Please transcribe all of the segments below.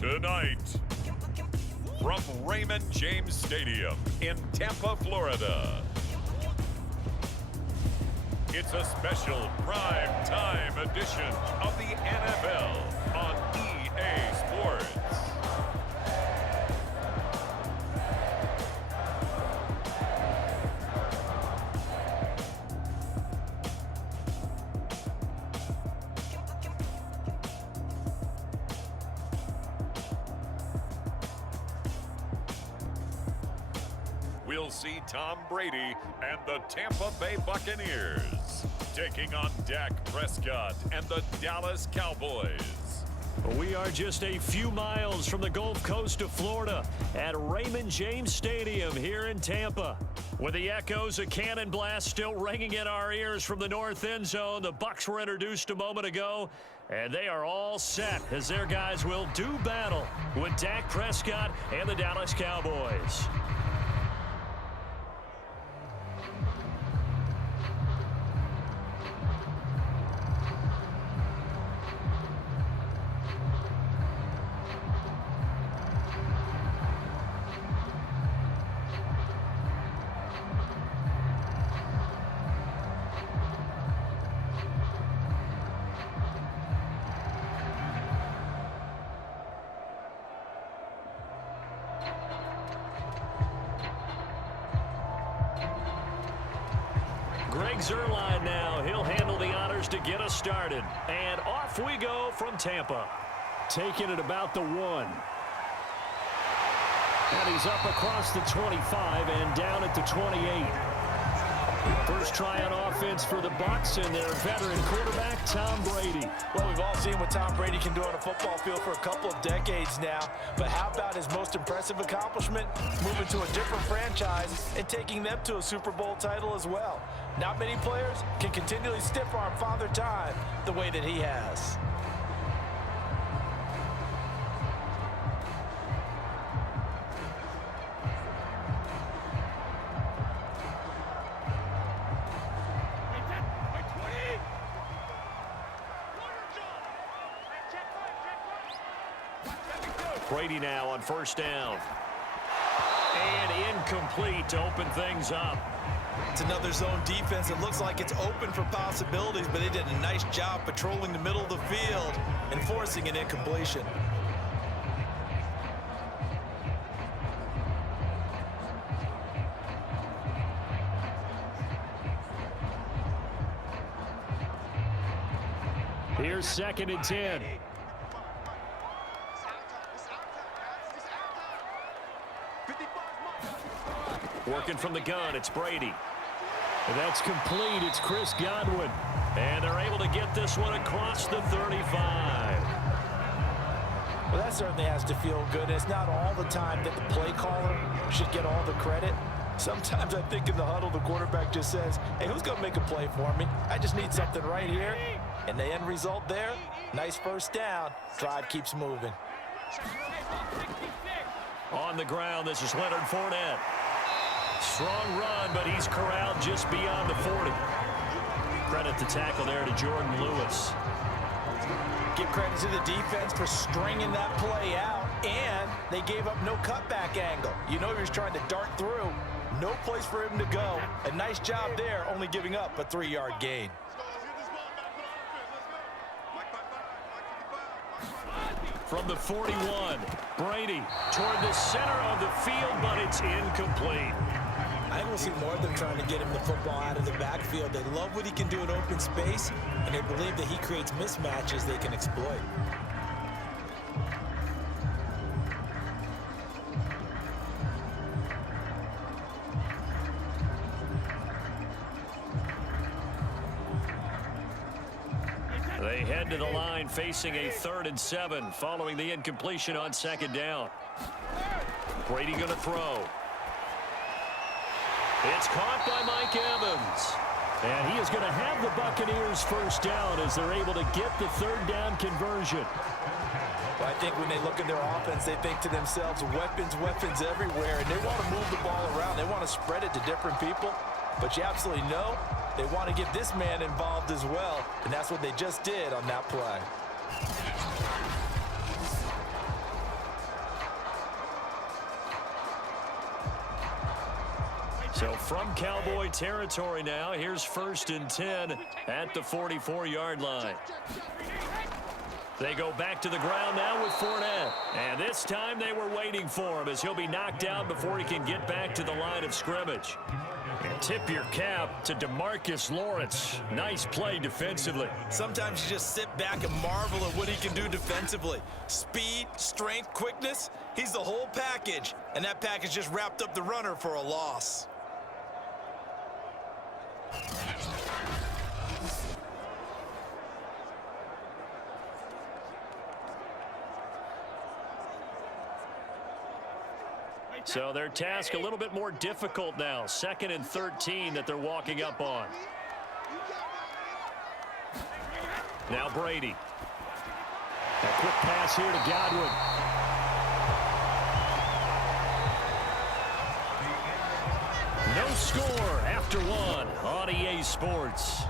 Tonight, from Raymond James Stadium in Tampa, Florida, it's a special prime time edition of the NFL on EA Sports. We'll see Tom Brady and the Tampa Bay Buccaneers taking on Dak Prescott and the Dallas Cowboys. We are just a few miles from the Gulf Coast of Florida at Raymond James Stadium here in Tampa. With the echoes of cannon blast still ringing in our ears from the north end zone, the Bucs were introduced a moment ago, and they are all set as their guys will do battle with Dak Prescott and the Dallas Cowboys. Greg Zuerlein now. He'll handle the honors to get us started. And off we go from Tampa. Taking it about the 1. And he's up across the 25 and down at the 28. First try on offense for the Bucs and their veteran quarterback, Tom Brady. Well, we've all seen what Tom Brady can do on a football field for a couple of decades now. But how about his most impressive accomplishment? Moving to a different franchise and taking them to a Super Bowl title as well. Not many players can continually stiff-arm Father Time the way that he has. Brady now on first down. And incomplete to open things up. It's another zone defense. It looks like it's open for possibilities, but they did a nice job patrolling the middle of the field and forcing an incompletion. Here's 2nd and 10. Working from the gun, it's Brady. That's complete. It's Chris Godwin. And they're able to get this one across the 35. Well, that certainly has to feel good. It's not all the time that the play caller should get all the credit. Sometimes I think in the huddle, the quarterback just says, hey, who's going to make a play for me? I just need something right here. And the end result there, nice first down. Drive keeps moving. On the ground, this is Leonard Fournette. Strong run, but he's corralled just beyond the 40. Credit the tackle there to Jordan Lewis. Give credit to the defense for stringing that play out, and they gave up no cutback angle. You know he was trying to dart through. No place for him to go. A nice job there, only giving up a 3-yard gain. From the 41, Brady toward the center of the field, but it's incomplete. I think we'll see more of them trying to get him the football out of the backfield. They love what he can do in open space, and they believe that he creates mismatches they can exploit. They head to the line facing a 3rd and 7 following the incompletion on 2nd down. Brady going to throw. It's caught by Mike Evans. And he is going to have the Buccaneers first down as they're able to get the 3rd down conversion. Well, I think when they look at their offense, they think to themselves, weapons, weapons everywhere, and they want to move the ball around. They want to spread it to different people. But you absolutely know they want to get this man involved as well, and that's what they just did on that play. So from Cowboy territory now, here's 1st and 10 at the 44-yard line. They go back to the ground now with Fournette. And this time they were waiting for him as he'll be knocked down before he can get back to the line of scrimmage. And tip your cap to DeMarcus Lawrence. Nice play defensively. Sometimes you just sit back and marvel at what he can do defensively. Speed, strength, quickness, he's the whole package. And that package just wrapped up the runner for a loss. So their task a little bit more difficult now. 2nd and 13 that they're walking up on. Now Brady. A quick pass here to Godwin. No score after 1 on EA Sports.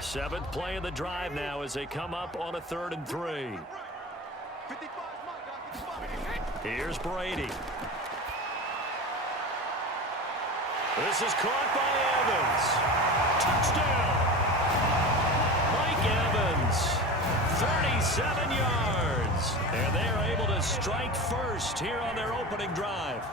Seventh play of the drive now as they come up on a 3rd and 3. Here's Brady. This is caught by Evans. Touchdown! Mike Evans, 37 yards. And they're able to strike first here on their opening drive.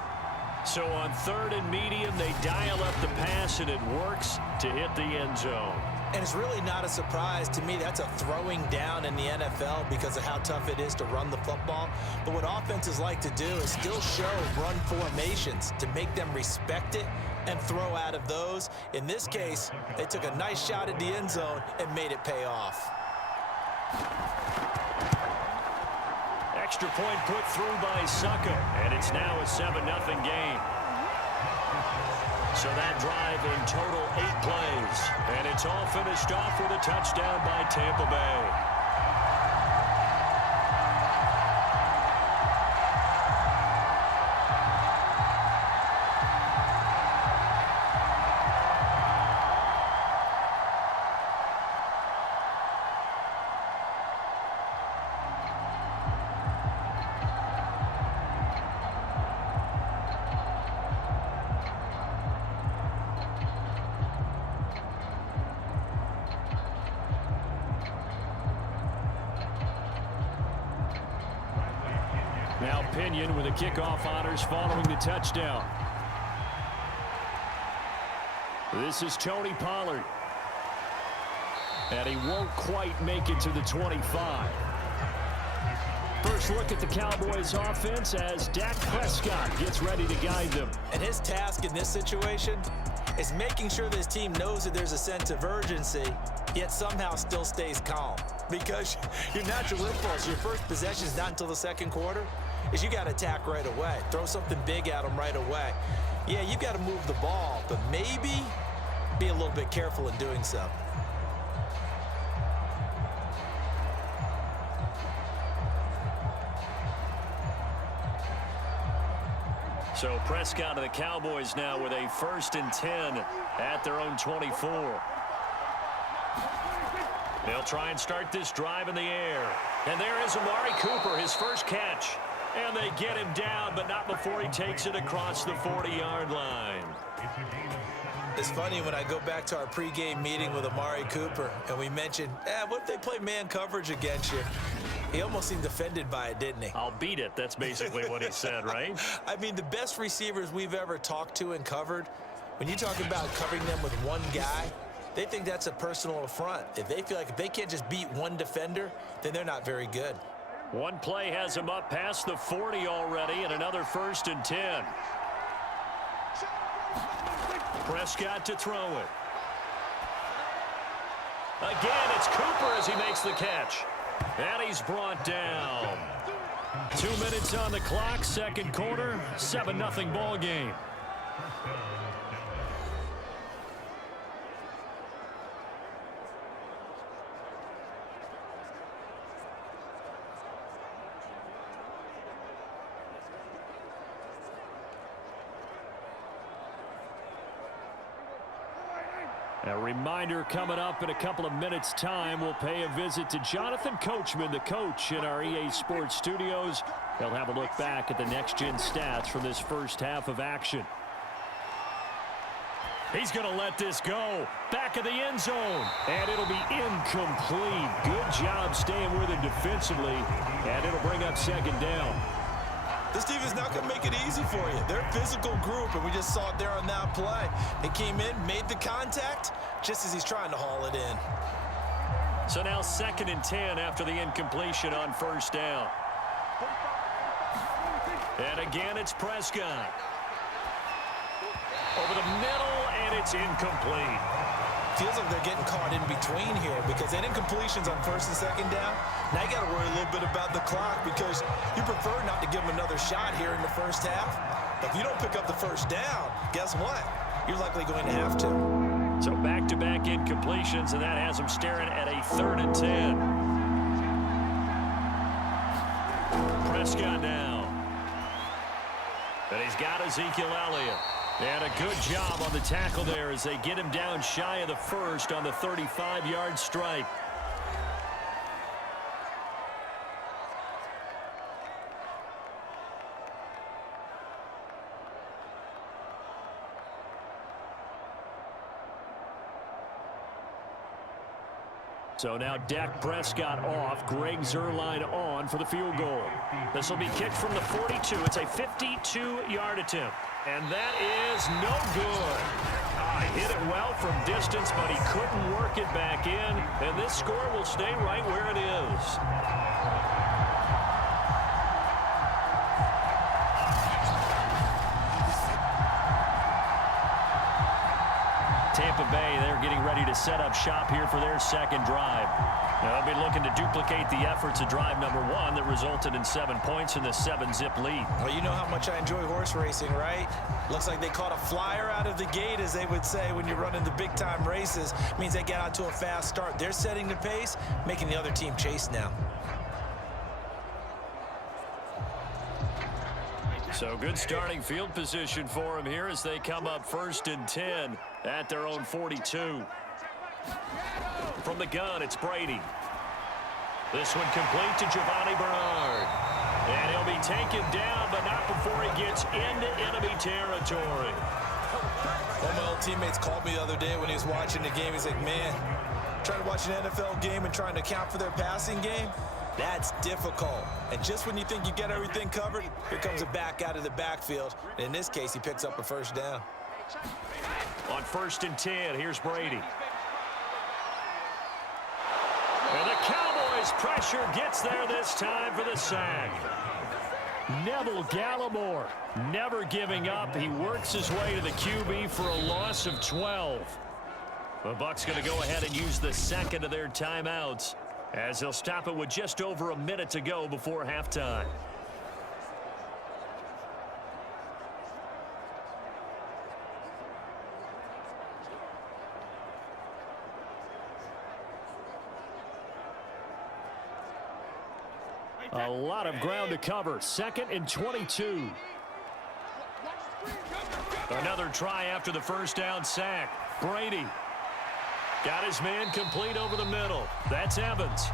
So on 3rd and medium, they dial up the pass, and it works to hit the end zone. And it's really not a surprise to me. That's a throwing down in the NFL because of how tough it is to run the football. But what offenses like to do is still show run formations to make them respect it and throw out of those. In this case, they took a nice shot at the end zone and made it pay off. Extra point put through by Succa, and it's now a 7-0 game. So that drive in total 8 plays, and it's all finished off with a touchdown by Tampa Bay. Now Pinion with the kickoff honors following the touchdown. This is Tony Pollard. And he won't quite make it to the 25. First look at the Cowboys offense as Dak Prescott gets ready to guide them. And his task in this situation is making sure this team knows that there's a sense of urgency, yet somehow still stays calm. Because your natural impulse, your first possession is not until the 2nd quarter, is you got to attack right away. Throw something big at them right away. Yeah, you got to move the ball, but maybe be a little bit careful in doing so. So Prescott of the Cowboys now with a 1st and 10 at their own 24. They'll try and start this drive in the air. And there is Amari Cooper, his first catch. And they get him down, but not before he takes it across the 40-yard line. It's funny when I go back to our pregame meeting with Amari Cooper, and we mentioned, what if they play man coverage against you? He almost seemed offended by it, didn't he? I'll beat it. That's basically what he said, right? I mean, the best receivers we've ever talked to and covered, when you talk about covering them with one guy, they think that's a personal affront. If they feel like if they can't just beat one defender, then they're not very good. One play has him up past the 40 already, and another 1st and 10. Prescott to throw it. Again, it's Cooper as he makes the catch. And he's brought down. 2 minutes on the clock, 2nd quarter, 7-0 ball game. A reminder coming up in a couple of minutes' time. We'll pay a visit to Jonathan Coachman, the coach in our EA Sports studios. He'll have a look back at the next-gen stats from this first half of action. He's going to let this go. Back of the end zone. And it'll be incomplete. Good job staying with it defensively. And it'll bring up second down. This team is not going to make it easy for you. They're a physical group, and we just saw it there on that play. They came in, made the contact, just as he's trying to haul it in. So now 2nd and 10 after the incompletion on first down. And again, it's Prescott. Over the middle, and it's incomplete. Feels like they're getting caught in between here because that incompletion's on 1st and 2nd down. Now you got to worry a little bit about the clock because you prefer not to give them another shot here in the first half. But if you don't pick up the first down, guess what? You're likely going to have to. So back-to-back incompletions, and that has them staring at a 3rd and 10. Prescott now. And he's got Ezekiel Elliott. And a good job on the tackle there as they get him down shy of the first on the 35-yard strike. So now Dak Prescott off, Greg Zuerlein on for the field goal. This will be kicked from the 42. It's a 52-yard attempt. And that is no good. Hit it well from distance, but he couldn't work it back in. And this score will stay right where it is. Tampa Bay, they're getting ready to set up shop here for their second drive. Now, they'll be looking to duplicate the efforts of drive number 1 that resulted in 7 points in the 7-zip lead. Well, you know how much I enjoy horse racing, right? Looks like they caught a flyer out of the gate, as they would say when you're running the big-time races. Means they get out to a fast start. They're setting the pace, making the other team chase now. So good starting field position for them here as they come up 1st and 10 at their own 42. From the gun, it's Brady. This one complete to Giovanni Bernard. And he'll be taken down, but not before he gets into enemy territory. One of my old teammates called me the other day when he was watching the game. He's like, man, trying to watch an NFL game and trying to account for their passing game, that's difficult. And just when you think you get everything covered, here comes a back out of the backfield. And in this case, he picks up a first down. On 1st and 10, here's Brady. And the Cowboys pressure gets there this time for the sack. Neville Gallimore never giving up. He works his way to the QB for a loss of 12. The Bucs going to go ahead and use the second of their timeouts as they'll stop it with just over a minute to go before halftime. A lot of ground to cover. 2nd and 22. Another try after the first down sack. Brady got his man complete over the middle. That's Evans.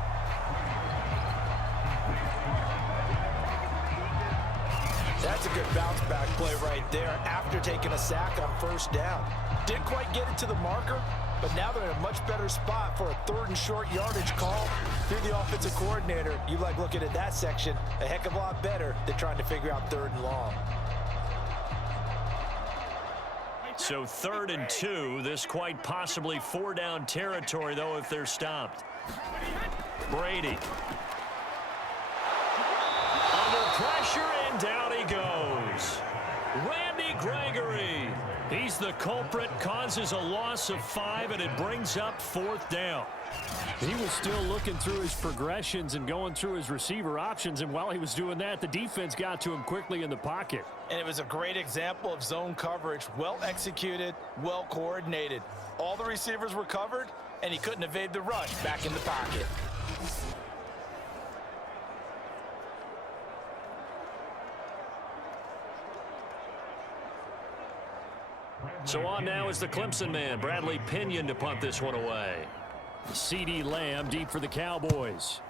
That's a good bounce back play right there after taking a sack on first down. Didn't quite get it to the marker, but now they're in a much better spot for a 3rd and short yardage call. If you're the offensive coordinator, you like looking at that section a heck of a lot better than trying to figure out 3rd and long. So 3rd and 2, this quite possibly 4-down territory, though, if they're stopped. Brady. Under pressure, and down he goes. Randy Gregory. He's the culprit, causes a loss of 5, and it brings up 4th down. He was still looking through his progressions and going through his receiver options, and while he was doing that, the defense got to him quickly in the pocket. And it was a great example of zone coverage. Well executed, well coordinated. All the receivers were covered, and he couldn't evade the rush back in the pocket. So on now is the Clemson man, Bradley Pinion, to punt this one away. C.D. Lamb deep for the Cowboys.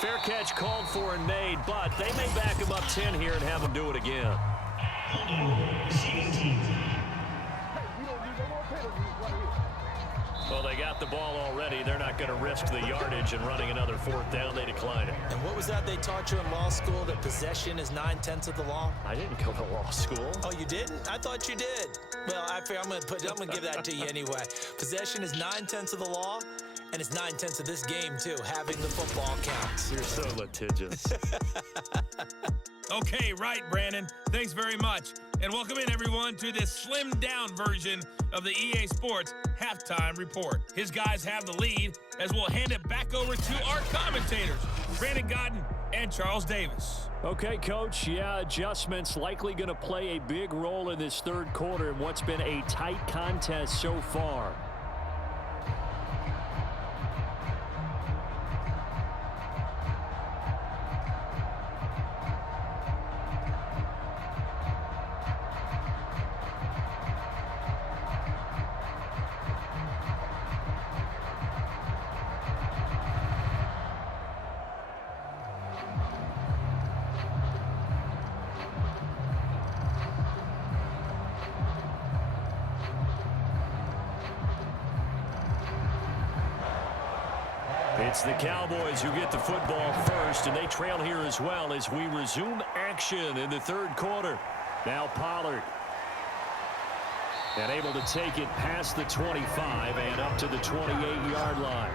Fair catch called for and made, but they may back him up 10 here and have him do it again. Well, they got the ball already. They're not going to risk the yardage and running another fourth down. They decline it. And what was that they taught you in law school, that possession is 9/10 of the law? I didn't go to law school. Oh, you didn't? I thought you did. Well, I figure I'm going to give that to you anyway. Possession is 9/10 of the law, and it's 9/10 of this game, too. Having the football counts. You're so litigious. Okay, right, Brandon. Thanks very much. And welcome in, everyone, to this slimmed-down version of the EA Sports Halftime Report. His guys have the lead as we'll hand it back over to our commentators, Brandon Godden and Charles Davis. Okay, Coach. Yeah, adjustments likely going to play a big role in this third quarter in what's been a tight contest so far. It's the Cowboys who get the football first, and they trail here as well as we resume action in the third quarter. Now Pollard. And able to take it past the 25 and up to the 28-yard line.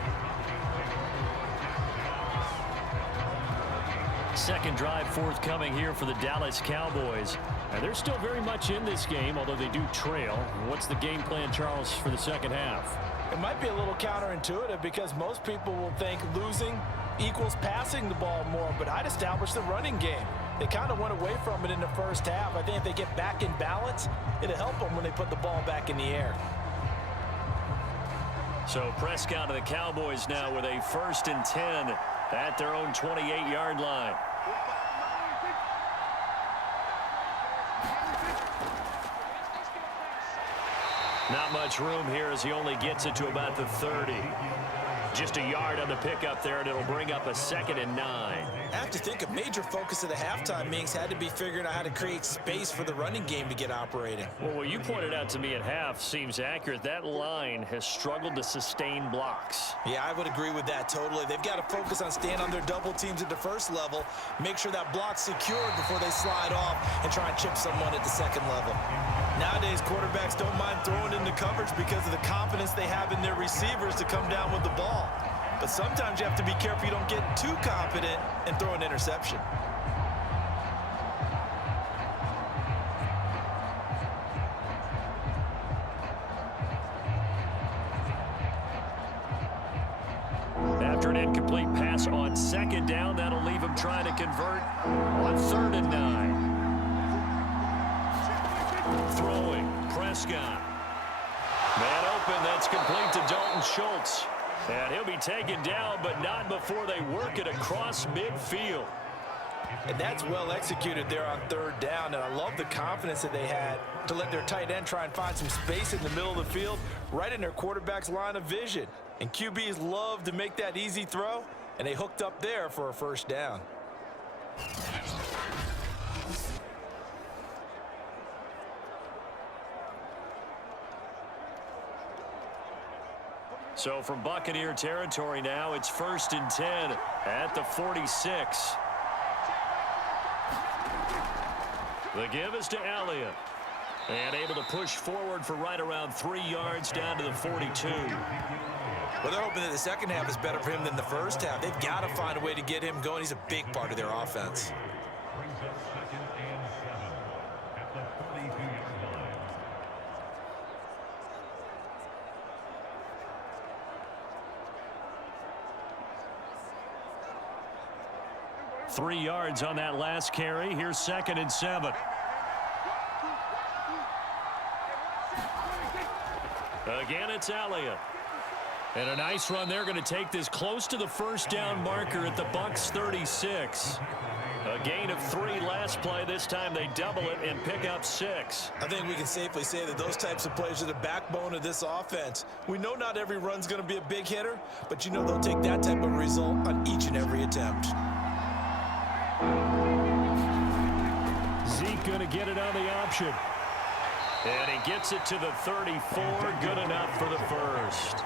Second drive forthcoming here for the Dallas Cowboys. And they're still very much in this game, although they do trail. What's the game plan, Charles, for the second half? It might be a little counterintuitive because most people will think losing equals passing the ball more, but I'd establish the running game. They kind of went away from it in the first half. I think if they get back in balance, it'll help them when they put the ball back in the air. So Prescott of the Cowboys now with a 1st and 10 at their own 28-yard line. Not much room here as he only gets it to about the 30. Just a yard on the pickup there, and it'll bring up a 2nd and 9. I have to think a major focus of the halftime meetings had to be figuring out how to create space for the running game to get operating. Well, what you pointed out to me at half seems accurate. That line has struggled to sustain blocks. Yeah, I would agree with that totally. They've got to focus on staying on their double teams at the first level, make sure that block's secured before they slide off and try and chip someone at the second level. Nowadays, quarterbacks don't mind throwing into coverage because of the confidence they have in their receivers to come down with the ball. But sometimes you have to be careful you don't get too confident and throw an interception. After an incomplete pass on 2nd down, that'll leave him trying to convert on 3rd and 9. Throwing, Prescott. Man open, that's complete to Dalton Schultz. And he'll be taken down, but not before they work it across midfield. And that's well executed there on 3rd down, and I love the confidence that they had to let their tight end try and find some space in the middle of the field, right in their quarterback's line of vision. And QBs love to make that easy throw, and they hooked up there for a 1st down. So from Buccaneer territory now, it's 1st and 10 at the 46. The give is to Elliott. And able to push forward for right around 3 yards down to the 42. Well, they're hoping that the second half is better for him than the first half. They've got to find a way to get him going. He's a big part of their offense. Three yards on that last carry. Here's 2nd and 7. Again, it's Elliott. And a nice run. They're going to take this close to the 1st down marker at the Bucs 36. A gain of 3 last play. This time they double it and pick up 6. I think we can safely say that those types of plays are the backbone of this offense. We know not every run's going to be a big hitter, but you know they'll take that type of result on each and every attempt. Zeke going to get it on the option. And he gets it to the 34. Good enough for the first.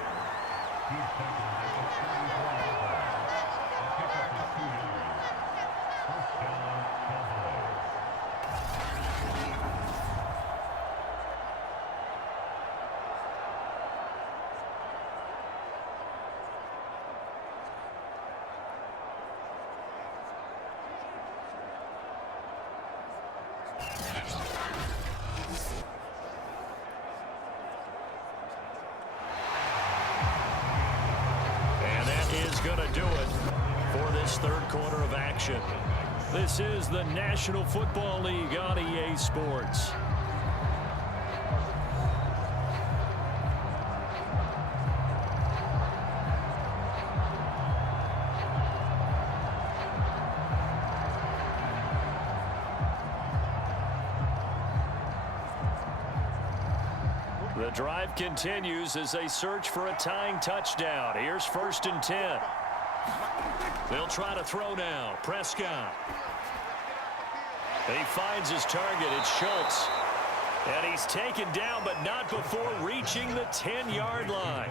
Going to do it for this third quarter of action. This is the National Football League on EA Sports. The drive continues as they search for a tying touchdown. Here's 1st and 10. They'll try to throw now. Prescott. He finds his target. It's Schultz. And he's taken down, but not before reaching the 10-yard line.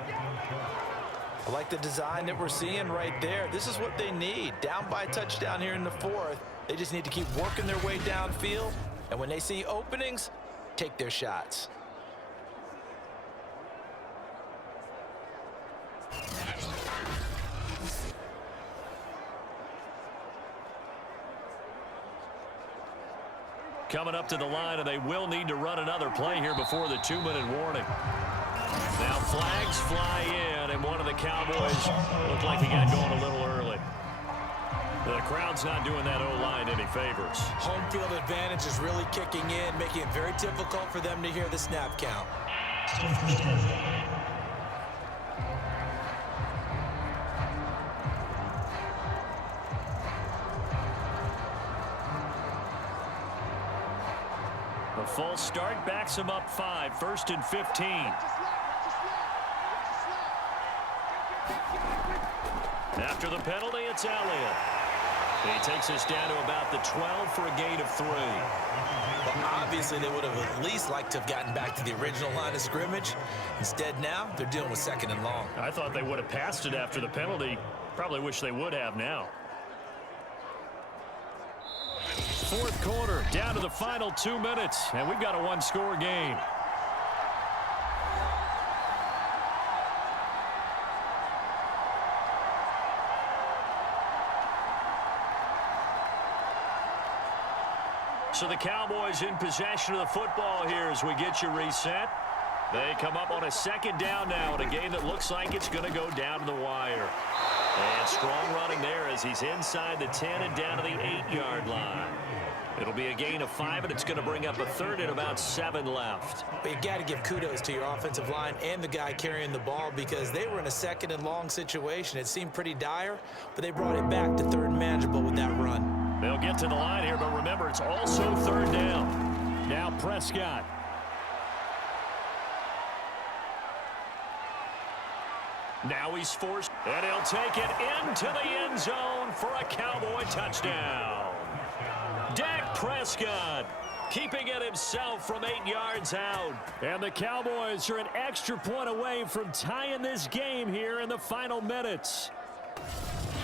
I like the design that we're seeing right there. This is what they need. Down by a touchdown here in the 4th. They just need to keep working their way downfield. And when they see openings, take their shots. Coming up to the line, and they will need to run another play here before the 2-minute warning. Now flags fly in, and one of the Cowboys looked like he got going a little early. The crowd's not doing that O-line any favors. Home field advantage is really kicking in, making it very difficult for them to hear the snap count. The false start backs him up 5, 1st and 15. After the penalty, it's Elliott. He takes us down to about the 12 for a gain of 3. Well, obviously, they would have at least liked to have gotten back to the original line of scrimmage. Instead, now, they're dealing with 2nd and long. I thought they would have passed it after the penalty. Probably wish they would have now. 4th quarter, down to the final 2 minutes, and we've got a 1-score game. So the Cowboys in possession of the football here as we get you reset. They come up on a 2nd down now in a game that looks like it's going to go down to the wire. And strong running there as he's inside the 10 and down to the 8-yard line. It'll be a gain of 5, and it's going to bring up a 3rd and about 7 left. But you got to give kudos to your offensive line and the guy carrying the ball because they were in a 2nd and long situation. It seemed pretty dire, but they brought it back to 3rd and manageable with that run. They'll get to the line here, but remember, it's also 3rd down. Now Prescott. Now he's forced, and he'll take it into the end zone for a Cowboy touchdown. Dak Prescott keeping it himself from 8 yards out. And the Cowboys are an extra point away from tying this game here in the final minutes.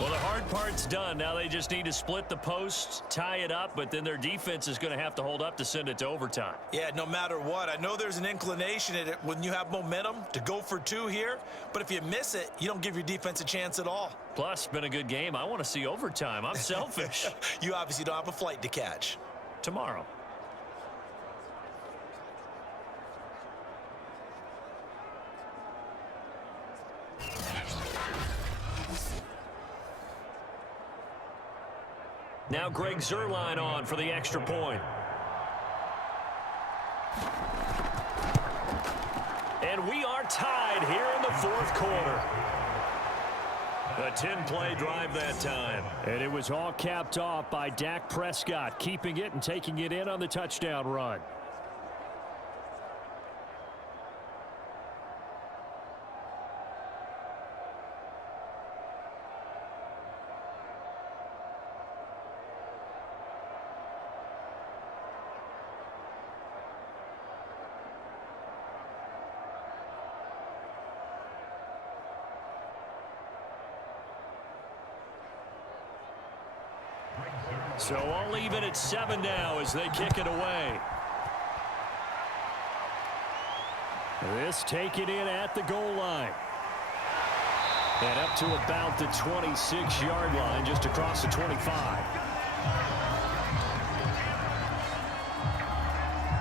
Well, the hard part's done. Now they just need to split the posts, tie it up, but then their defense is going to have to hold up to send it to overtime. Yeah, no matter what. I know there's an inclination in it when you have momentum to go for 2 here, but if you miss it, you don't give your defense a chance at all. Plus, been a good game. I want to see overtime. I'm selfish. You obviously don't have a flight to catch. Tomorrow. Now Greg Zuerlein on for the extra point. And we are tied here in the 4th quarter. A 10-play drive that time. And it was all capped off by Dak Prescott, keeping it and taking it in on the touchdown run. So all even at 7 now as they kick it away. This taken in at the goal line. And up to about the 26-yard line, just across the 25.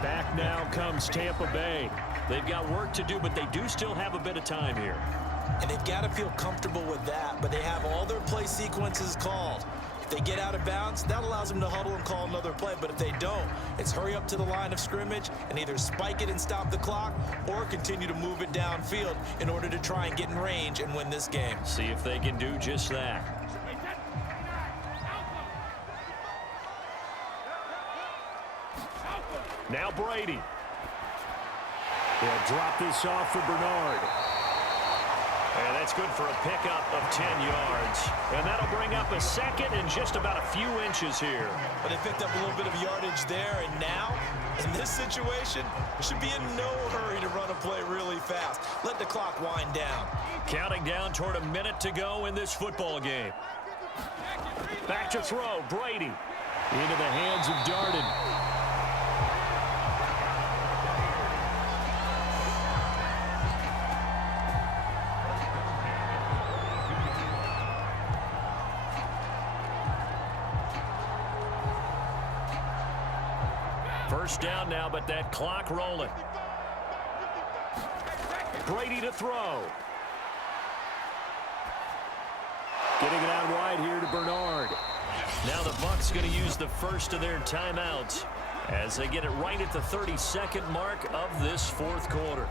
Back now comes Tampa Bay. They've got work to do, but they do still have a bit of time here. And they've got to feel comfortable with that, but they have all their play sequences called. If they get out of bounds, that allows them to huddle and call another play. But if they don't, it's hurry up to the line of scrimmage and either spike it and stop the clock or continue to move it downfield in order to try and get in range and win this game. See if they can do just that. Now Brady. He'll drop this off for Bernard. And that's good for a pickup of 10 yards. And that'll bring up a second and just about a few inches here. But they picked up a little bit of yardage there, and now, in this situation, should be in no hurry to run a play really fast. Let the clock wind down. Counting down toward a minute to go in this football game. Back to throw, Brady. Into the hands of Darden. First down now, but that clock rolling. Brady to throw. Getting it out wide here to Bernard. Now the Bucs going to use the first of their timeouts as they get it right at the 32nd mark of this fourth quarter.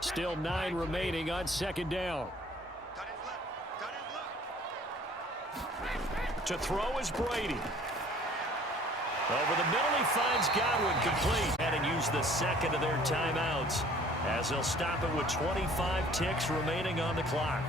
Still 9 remaining on second down. To throw is Brady. Over the middle, he finds Godwin complete. And use the second of their timeouts as they'll stop it with 25 ticks remaining on the clock.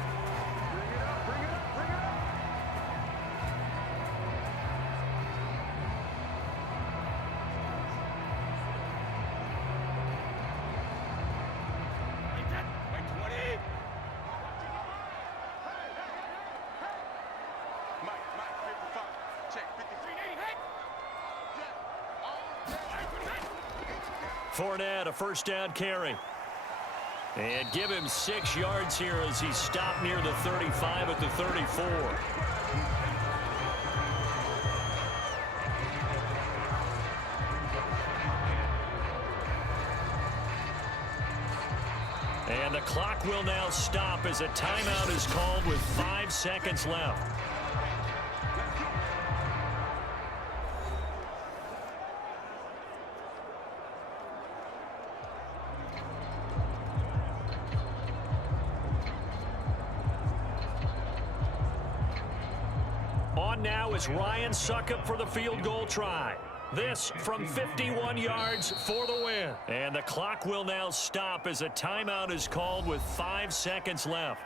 Fournette, a first down carry. And give him 6 yards here as he stopped near the 35 at the 34. And the clock will now stop as a timeout is called with 5 seconds left. On now is Ryan Succop for the field goal try. This from 51 yards for the win. And the clock will now stop as a timeout is called with 5 seconds left.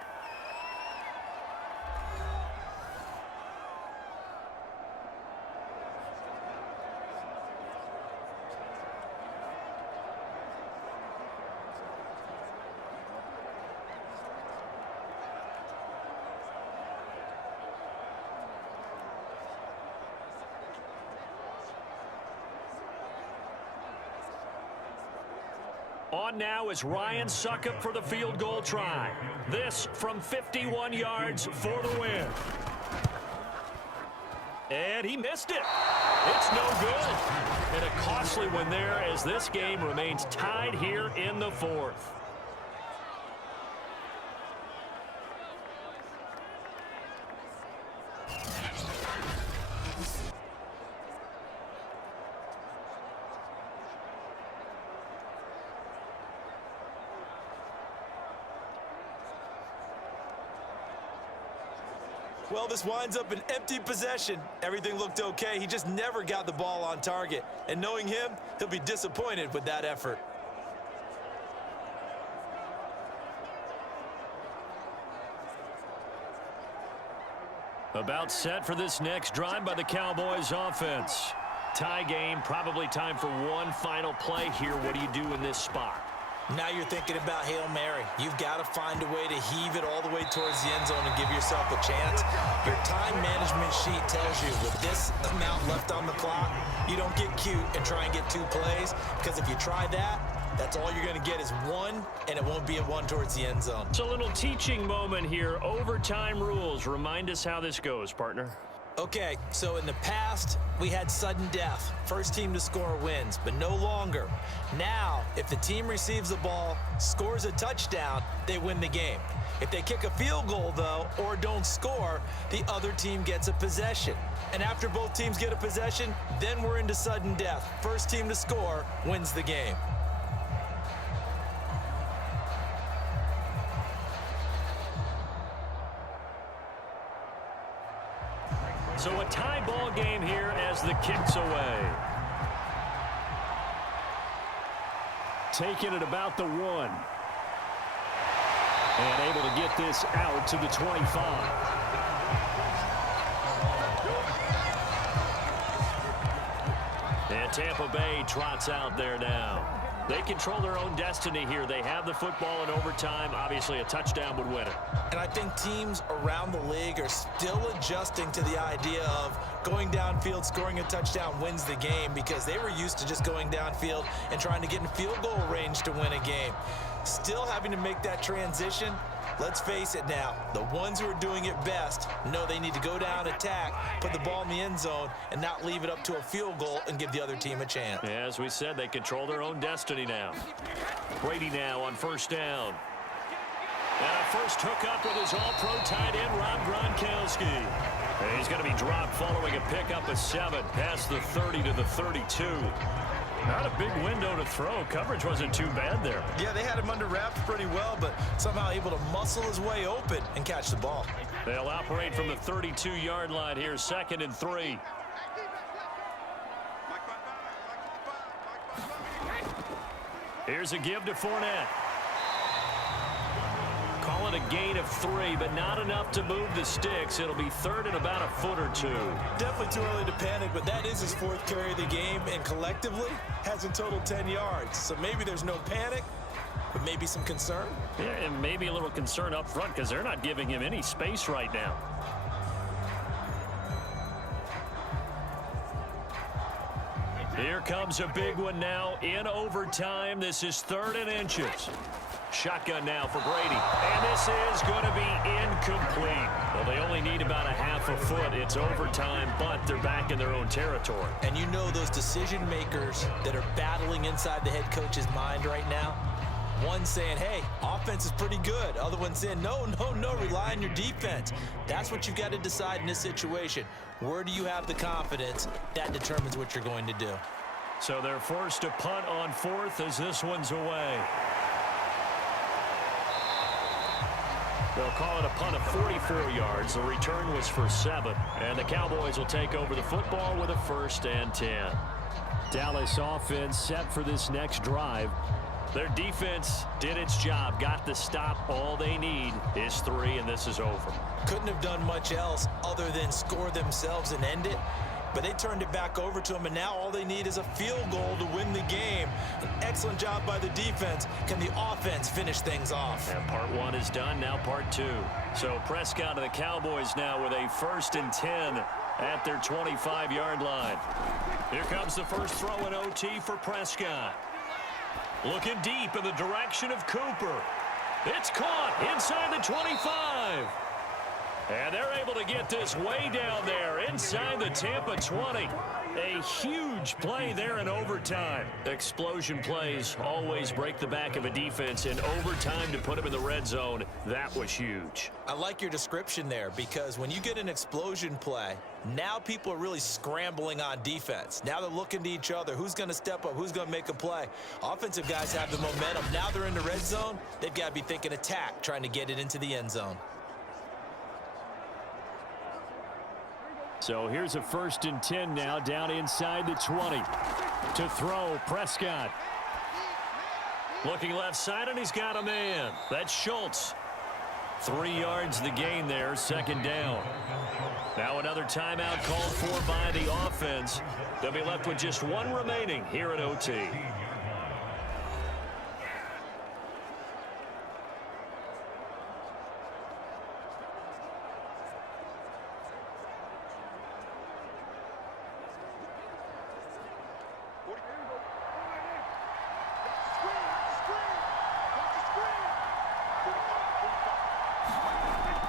On now is Ryan Succop for the field goal try. This from 51 yards for the win. And he missed it. It's no good. And a costly one there as this game remains tied here in the fourth. Well, this winds up an empty possession. Everything looked okay. He just never got the ball on target. And knowing him, he'll be disappointed with that effort. About set for this next drive by the Cowboys offense. Tie game, probably time for one final play here. What do you do in this spot? Now you're thinking about Hail Mary. You've got to find a way to heave it all the way towards the end zone and give yourself a chance. Your time management sheet tells you with this amount left on the clock, you don't get cute and try and get 2 plays, because if you try that, that's all you're going to get is 1, and it won't be a 1 towards the end zone. It's a little teaching moment here. Overtime rules. Remind us how this goes, partner. Okay, so in the past, we had sudden death. First team to score wins, but no longer. Now, if the team receives the ball, scores a touchdown, they win the game. If they kick a field goal, though, or don't score, the other team gets a possession. And after both teams get a possession, then we're into sudden death. First team to score wins the game. So a tie ball game here as the kick's away. Taking it about the 1. And able to get this out to the 25. And Tampa Bay trots out there now. They control their own destiny here. They have the football in overtime. Obviously, a touchdown would win it. And I think teams around the league are still adjusting to the idea of going downfield, scoring a touchdown wins the game, because they were used to just going downfield and trying to get in field goal range to win a game. Still having to make that transition. Let's face it now, the ones who are doing it best know they need to go down, attack, put the ball in the end zone, and not leave it up to a field goal and give the other team a chance. Yeah, as we said, they control their own destiny now. Brady now on first down. And a first hookup with his all-pro tight end, Rob Gronkowski. And he's going to be dropped following a pickup of 7 past the 30 to the 32. Not a big window to throw. Coverage wasn't too bad there. Yeah, they had him under wraps pretty well, but somehow able to muscle his way open and catch the ball. They'll operate from the 32-yard line here, 2nd and 3. Here's a give to Fournette. Call it a gain of 3, but not enough to move the sticks. It'll be 3rd and about a foot or 2. Definitely too early to panic, but that is his 4th carry of the game, and collectively has in total 10 yards. So maybe there's no panic, but maybe some concern. Yeah, and maybe a little concern up front because they're not giving him any space right now. Here comes a big one now in overtime. This is 3rd and inches. Shotgun now for Brady. And this is going to be incomplete. Well, they only need about a half a foot. It's overtime, but they're back in their own territory. And you know those decision makers that are battling inside the head coach's mind right now? One saying, hey, offense is pretty good. Other one saying, no, rely on your defense. That's what you've got to decide in this situation. Where do you have the confidence? That determines what you're going to do. So they're forced to punt on 4th as this one's away. They'll call it a punt of 44 yards. The return was for 7. And the Cowboys will take over the football with a 1st and 10. Dallas offense set for this next drive. Their defense did its job, got the stop. All they need is 3, and this is over. Couldn't have done much else other than score themselves and end it. But they turned it back over to them, and now all they need is a field goal to win the game. An excellent job by the defense. Can the offense finish things off? And part 1 is done, now part 2. So Prescott and the Cowboys now with a 1st and 10 at their 25-yard line. Here comes the first throw in OT for Prescott. Looking deep in the direction of Cooper. It's caught inside the 25. And they're able to get this way down there inside the Tampa 20. A huge play there in overtime. Explosion plays always break the back of a defense. In overtime to put them in the red zone, that was huge. I like your description there, because when you get an explosion play, now people are really scrambling on defense. Now they're looking to each other. Who's going to step up? Who's going to make a play? Offensive guys have the momentum. Now they're in the red zone. They've got to be thinking attack, trying to get it into the end zone. So here's a 1st and 10 now, down inside the 20. To throw, Prescott. Looking left side, and he's got a man. That's Schultz. 3 yards the gain there, 2nd down. Now another timeout called for by the offense. They'll be left with just 1 remaining here at OT.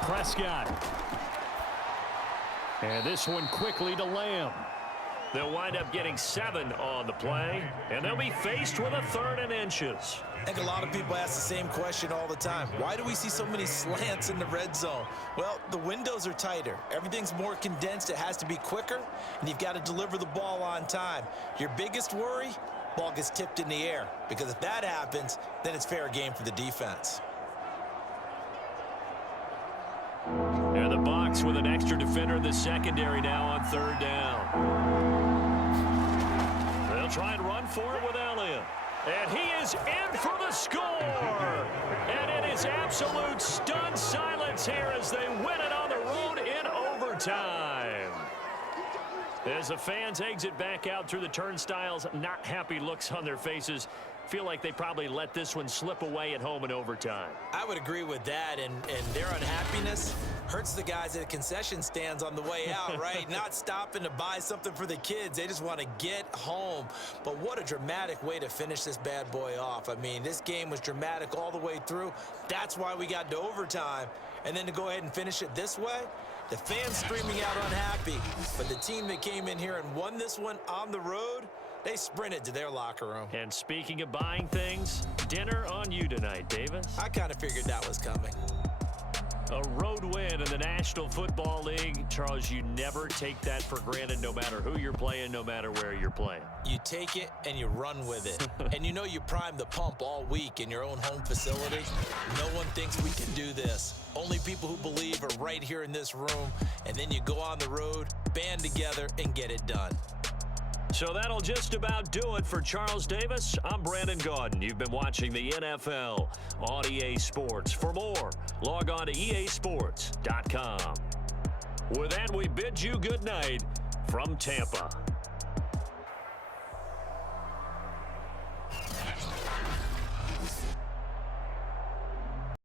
Prescott. And this one quickly to Lamb. They'll wind up getting 7 on the play, and they'll be faced with a 3rd and inches. I think a lot of people ask the same question all the time. Why do we see so many slants in the red zone? Well, the windows are tighter. Everything's more condensed. It has to be quicker, and you've got to deliver the ball on time. Your biggest worry, ball gets tipped in the air, because if that happens, then it's fair game for the defense. And the box with an extra defender in the secondary now on 3rd down. They'll try and run for it with Elliott. And he is in for the score. And it is absolute stunned silence here as they win it on the road in overtime. As the fans exit back out through the turnstiles, not happy looks on their faces. Feel like they probably let this one slip away at home in overtime. I would agree with that, and their unhappiness hurts the guys at the concession stands on the way out, right? Not stopping to buy something for the kids. They just want to get home. But what a dramatic way to finish this bad boy off. I mean, this game was dramatic all the way through. That's why we got to overtime. And then to go ahead and finish it this way, the fans screaming out unhappy. But the team that came in here and won this one on the road, they sprinted to their locker room. And speaking of buying things, dinner on you tonight, Davis. I kind of figured that was coming. A road win in the National Football League. Charles, you never take that for granted no matter who you're playing, no matter where you're playing. You take it and you run with it. And you know you prime the pump all week in your own home facility. No one thinks we can do this. Only people who believe are right here in this room. And then you go on the road, band together, and get it done. So that'll just about do it for Charles Davis. I'm Brandon Gaudin. You've been watching the NFL on EA Sports. For more, log on to easports.com. With that, we bid you good night from Tampa.